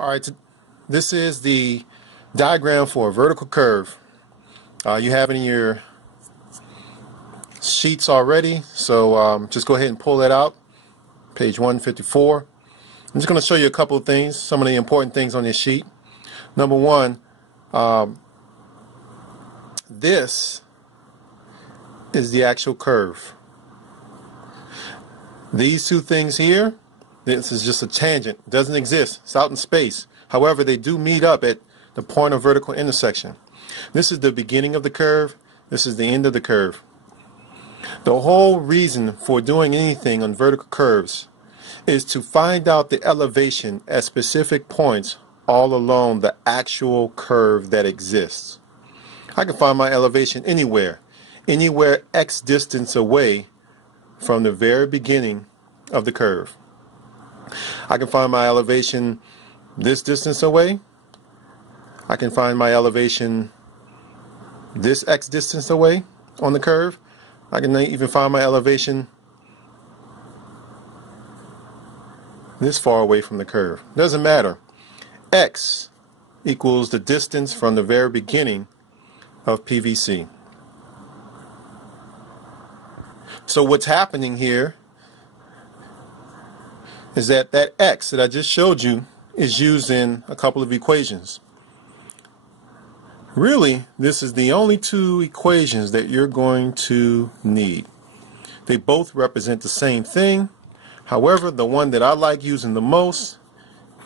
All right, this is the diagram for a vertical curve. You have it in your sheets already, so just go ahead and pull that out, page 154. I'm just going to show you a couple of things, some of the important things on this sheet. Number one, this is the actual curve. These two things here, this is just a tangent. It doesn't exist. It's out in space. However, they do meet up at the point of vertical intersection. This is the beginning of the curve. This is the end of the curve. The whole reason for doing anything on vertical curves is to find out the elevation at specific points all along the actual curve that exists. I can find my elevation anywhere x distance away from the very beginning of the curve. I can find my elevation this distance away. I can find my elevation this x distance away on the curve. I can even find my elevation this far away from the curve. Doesn't matter. X equals the distance from the very beginning of PVC. So what's happening here is that X that I just showed you is used in a couple of equations. Really, this is the only two equations that you're going to need. They both represent the same thing. However, the one that I like using the most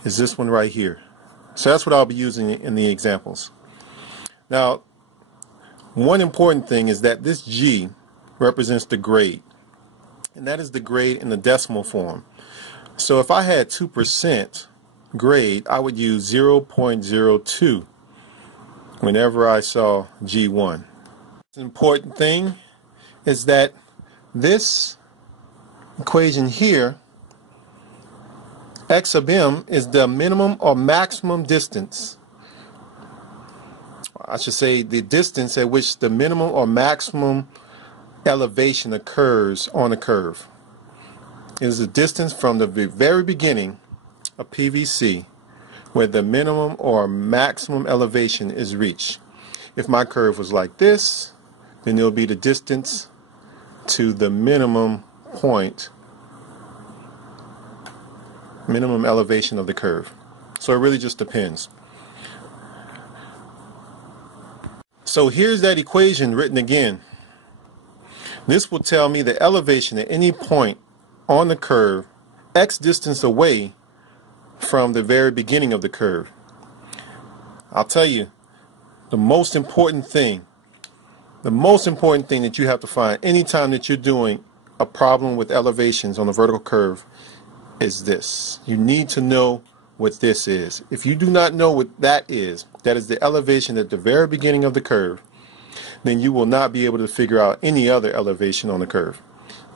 is this one right here. So that's what I'll be using in the examples. Now, one important thing is that this G represents the grade, and that is the grade in the decimal form. So if I had 2% grade, I would use 0.02 whenever I saw G1. The important thing is that this equation here, x of m, is the minimum or maximum distance. I should say the distance at which the minimum or maximum elevation occurs on a curve. It is the distance from the very beginning of PVC where the minimum or maximum elevation is reached. If my curve was like this, then it will be the distance to the minimum point, minimum elevation of the curve. So it really just depends. So here's that equation written again. This will tell me the elevation at any point on the curve x distance away from the very beginning of the curve. I'll tell you, the most important thing that you have to find anytime that you're doing a problem with elevations on a vertical curve is this. You need to know what this is. If you do not know what that is the elevation at the very beginning of the curve, then you will not be able to figure out any other elevation on the curve.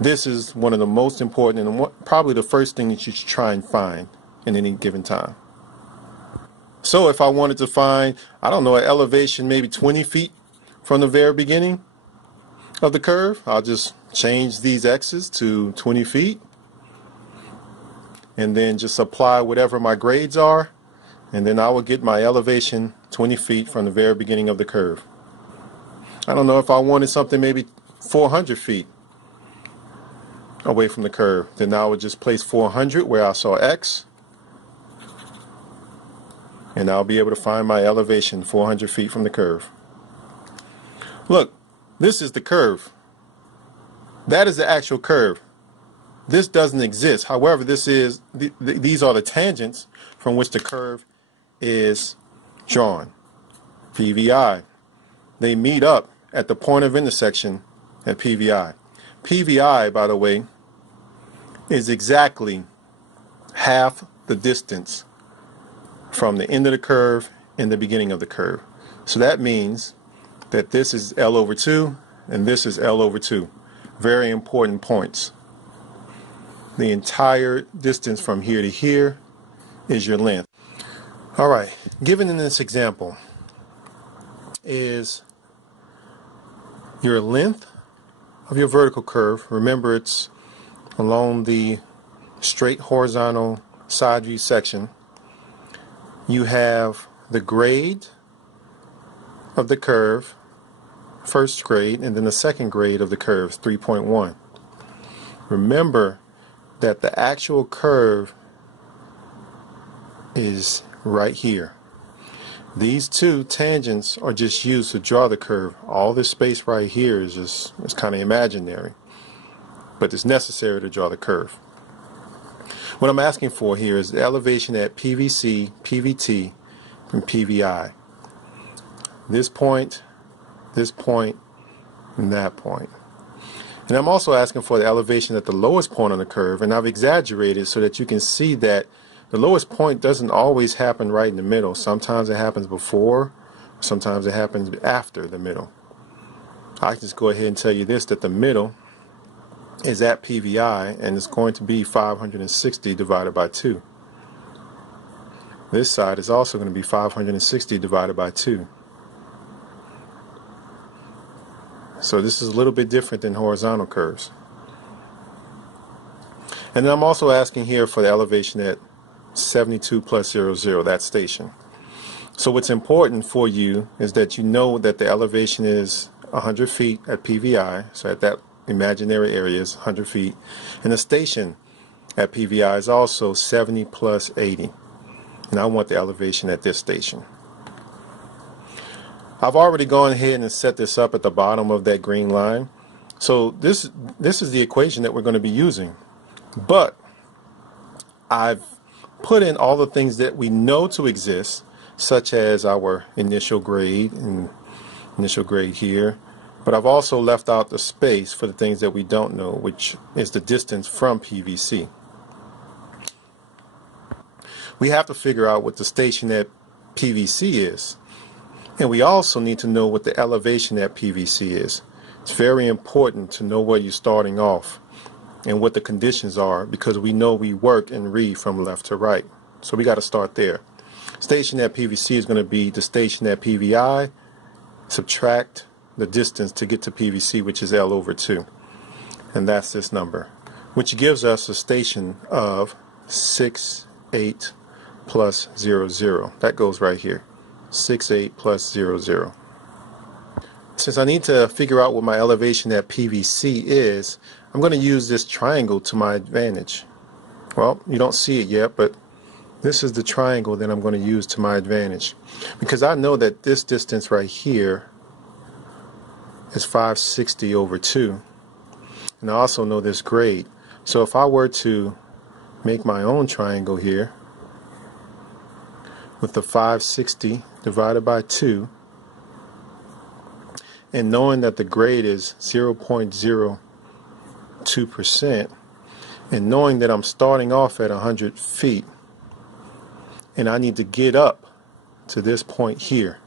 This is one of the most important and probably the first thing that you should try and find in any given time. So if I wanted to find, I don't know, an elevation maybe 20 feet from the very beginning of the curve, I'll just change these x's to 20 feet and then just apply whatever my grades are, and then I will get my elevation 20 feet from the very beginning of the curve. I don't know, if I wanted something maybe 400 feet away from the curve, then I would just place 400 where I saw x, and I'll be able to find my elevation 400 feet from the curve. Look, this is the curve. That is the actual curve. This doesn't exist. However, these are the tangents from which the curve is drawn. PVI. They meet up at the point of intersection at PVI. PVI, by the way, is exactly half the distance from the end of the curve and the beginning of the curve. So that means that this is L over 2 and this is L over 2. Very important points. The entire distance from here to here is your length. Alright, given in this example is your length of your vertical curve. Remember, it's along the straight horizontal side view section. you have the grade of the curve, first grade, and then the second grade of the curve is 3.1. Remember that the actual curve is right here. These two tangents are just used to draw the curve. All this space right here is kind of imaginary, but it's necessary to draw the curve. What I'm asking for here is the elevation at PVC, PVT, and PVI. This point, and that point. And I'm also asking for the elevation at the lowest point on the curve, and I've exaggerated so that you can see that the lowest point doesn't always happen right in the middle. Sometimes it happens before, sometimes it happens after the middle. I can just go ahead and tell you this, that the middle is at PVI, and it's going to be 560 divided by 2. This side is also going to be 560 divided by 2. So this is a little bit different than horizontal curves. And then I'm also asking here for the elevation at 72 plus 00, that station. So what's important for you is that you know that the elevation is 100 feet at PVI, so at that imaginary area is 100 feet, and the station at PVI is also 70 plus 80, and I want the elevation at this station. I've already gone ahead and set this up at the bottom of that green line, so this is the equation that we're going to be using, but I've put in all the things that we know to exist, such as our initial grade and initial grade here. But I've also left out the space for the things that we don't know, which is the distance from PVC. We have to figure out what the station at PVC is. And we also need to know what the elevation at PVC is. It's very important to know where you're starting off and what the conditions are, because we know we work and read from left to right. So we got to start there. Station at PVC is going to be the station at PVI, subtract the distance to get to PVC, which is L over 2, and that's this number, which gives us a station of 68 plus 00. That goes right here, 68 plus 00. Since I need to figure out what my elevation at PVC is, I'm going to use this triangle to my advantage. Well, you don't see it yet, but this is the triangle that I'm going to use to my advantage, because I know that this distance right here is 560 over 2, and I also know this grade. So if I were to make my own triangle here with the 560 divided by 2, and knowing that the grade is 0.02%, and knowing that I'm starting off at 100 feet and I need to get up to this point here.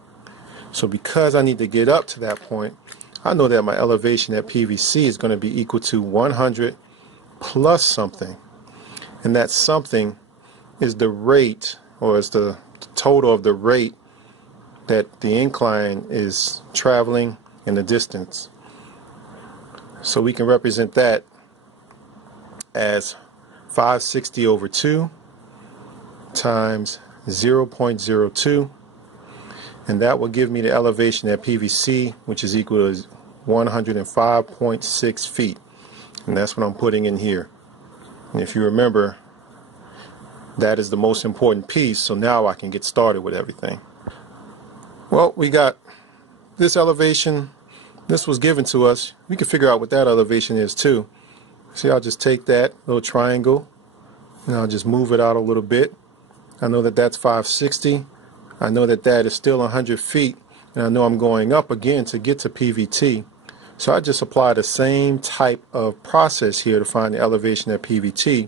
So because I need to get up to that point, I know that my elevation at PVC is going to be equal to 100 plus something, and that something is the rate, or is the total of the rate that the incline is traveling and the distance. So we can represent that as 560 over 2 times 0.02, and that will give me the elevation at PVC, which is equal to 105.6 feet, and that's what I'm putting in here. And if you remember, that is the most important piece, so now I can get started with everything. Well, we got this elevation. This was given to us. We can figure out what that elevation is too. See, I'll just take that little triangle and I'll just move it out a little bit. I know that that's 560. I know that that is still 100 feet, and I know I'm going up again to get to PVT. So I just apply the same type of process here to find the elevation at PVT,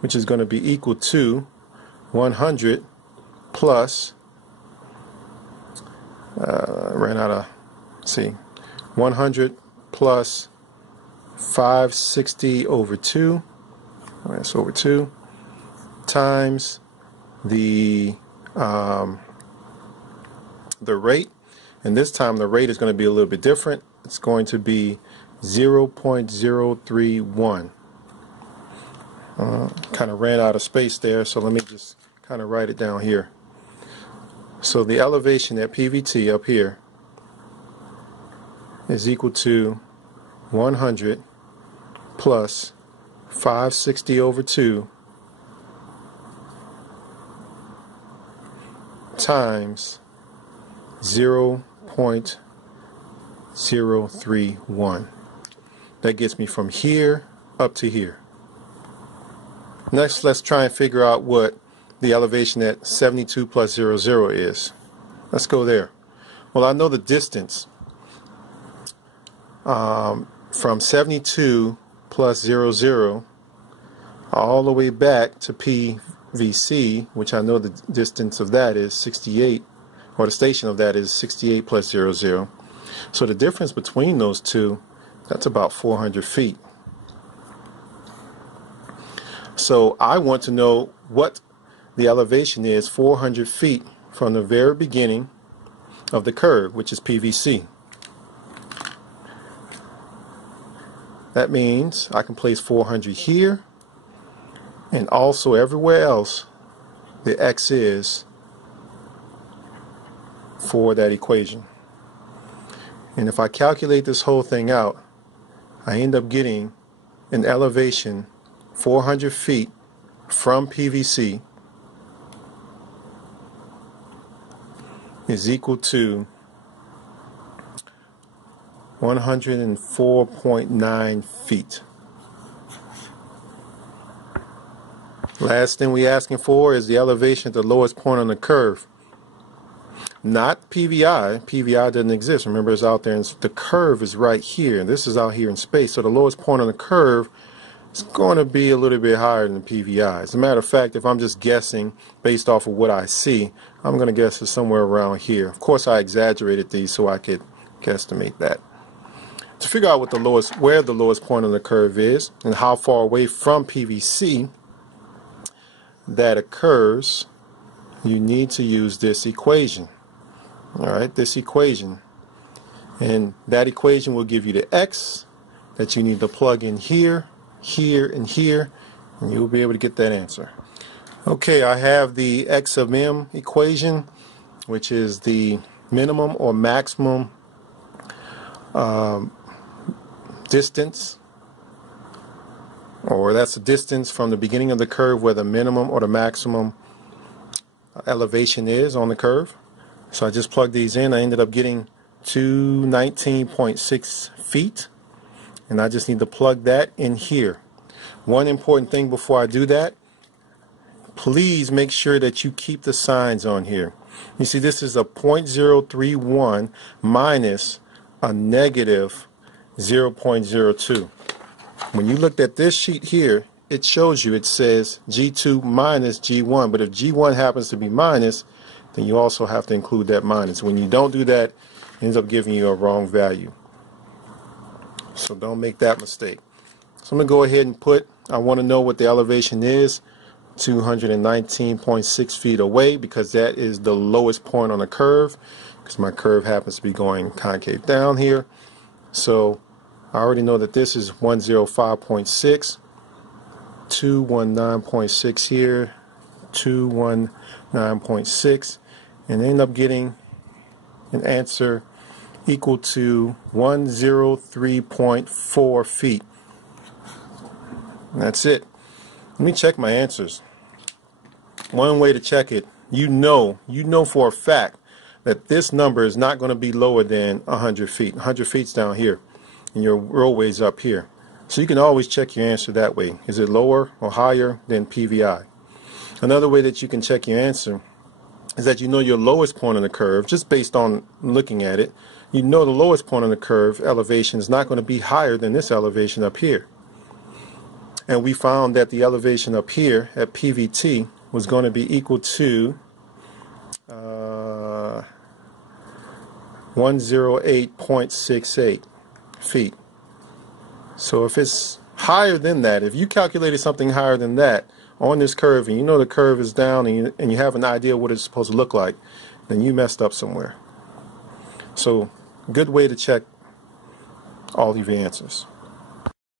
which is going to be equal to 100 plus, ran out of, let's see, 100 plus 560 over 2, that's over 2, times the rate, and this time the rate is going to be a little bit different. It's going to be 0.031. Kind of ran out of space there, so let me just kind of write it down here. So the elevation at PVT up here is equal to 100 plus 560 over 2 times 0.031. That gets me from here up to here. Next, let's try and figure out what the elevation at 72 plus 00 is. Let's go there. Well, I know the distance from 72 plus 00 all the way back to PVC, which I know the distance of that is 68, or the station of that is 68 plus 00. So the difference between those two, that's about 400 feet. So I want to know what the elevation is 400 feet from the very beginning of the curve, which is PVC. That means I can place 400 here, and also everywhere else the X is for that equation. And if I calculate this whole thing out, I end up getting an elevation 400 feet from PVC is equal to 104.9 feet. Last thing we're asking for is the elevation at the lowest point on the curve. Not PVI. PVI doesn't exist. Remember, it's out there, and the curve is right here. This is out here in space. So the lowest point on the curve is going to be a little bit higher than PVI. As a matter of fact, if I'm just guessing based off of what I see, I'm going to guess it's somewhere around here. Of course, I exaggerated these so I could guesstimate that. To figure out what the lowest, where the lowest point on the curve is and how far away from PVC that occurs, you need to use this equation. Alright, this equation. And that equation will give you the X that you need to plug in here, here, and here, and you'll be able to get that answer. Okay, I have the X of M equation, which is the minimum or maximum distance, or that's the distance from the beginning of the curve where the minimum or the maximum elevation is on the curve. So I just plugged these in. I ended up getting 219.6 feet, and I just need to plug that in here. One important thing before I do that, please make sure that you keep the signs on here. You see, this is a 0.031 minus a negative 0.02. When you looked at this sheet here, it shows you, it says G2 minus G1, but if G1 happens to be minus, then you also have to include that minus. When you don't do that, it ends up giving you a wrong value. So don't make that mistake. So I'm going to go ahead and put, I want to know what the elevation is, 219.6 feet away, because that is the lowest point on the curve, because my curve happens to be going concave down here. So I already know that this is 105.6, 219.6 here, 219.6, and end up getting an answer equal to 103.4 feet. And that's it. Let me check my answers. One way to check it, you know for a fact that this number is not going to be lower than 100 feet. 100 feet's down here, and your roadway's up here. So you can always check your answer that way. Is it lower or higher than PVI? Another way that you can check your answer is that you know your lowest point on the curve, just based on looking at it. You know the lowest point on the curve elevation is not going to be higher than this elevation up here. And we found that the elevation up here at PVT was going to be equal to 108.68 feet. So if it's higher than that, if you calculated something higher than that on this curve, and you know the curve is down, and you have an idea what it's supposed to look like, then you messed up somewhere. So good way to check all of your answers.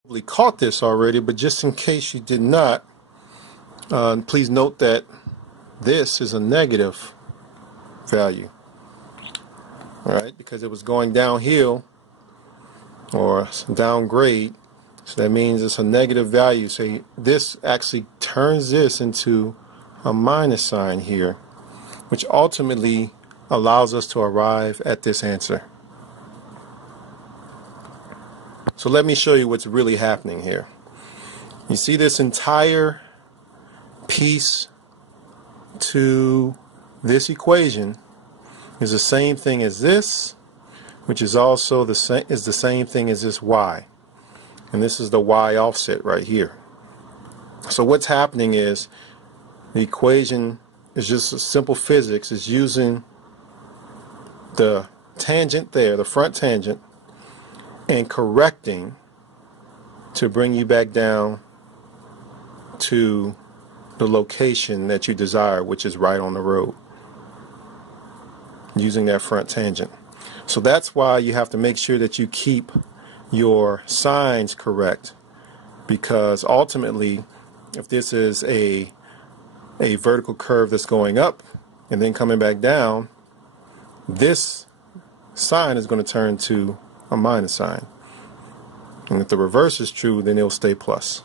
Probably caught this already, but just in case you did not, please note that this is a negative value. Alright, because it was going downhill or downgrade, so that means it's a negative value. So this actually turns this into a minus sign here, which ultimately allows us to arrive at this answer. So let me show you what's really happening here. You see this entire piece to this equation is the same thing as this, which is also the same thing as this y. And this is the y offset right here. So what's happening is the equation is just simple physics. It's using the tangent there, the front tangent, and correcting to bring you back down to the location that you desire, which is right on the road, using that front tangent. So that's why you have to make sure that you keep your signs correct, because ultimately if this is a vertical curve that's going up and then coming back down, this sign is going to turn to a minus sign, and if the reverse is true, then it'll stay plus.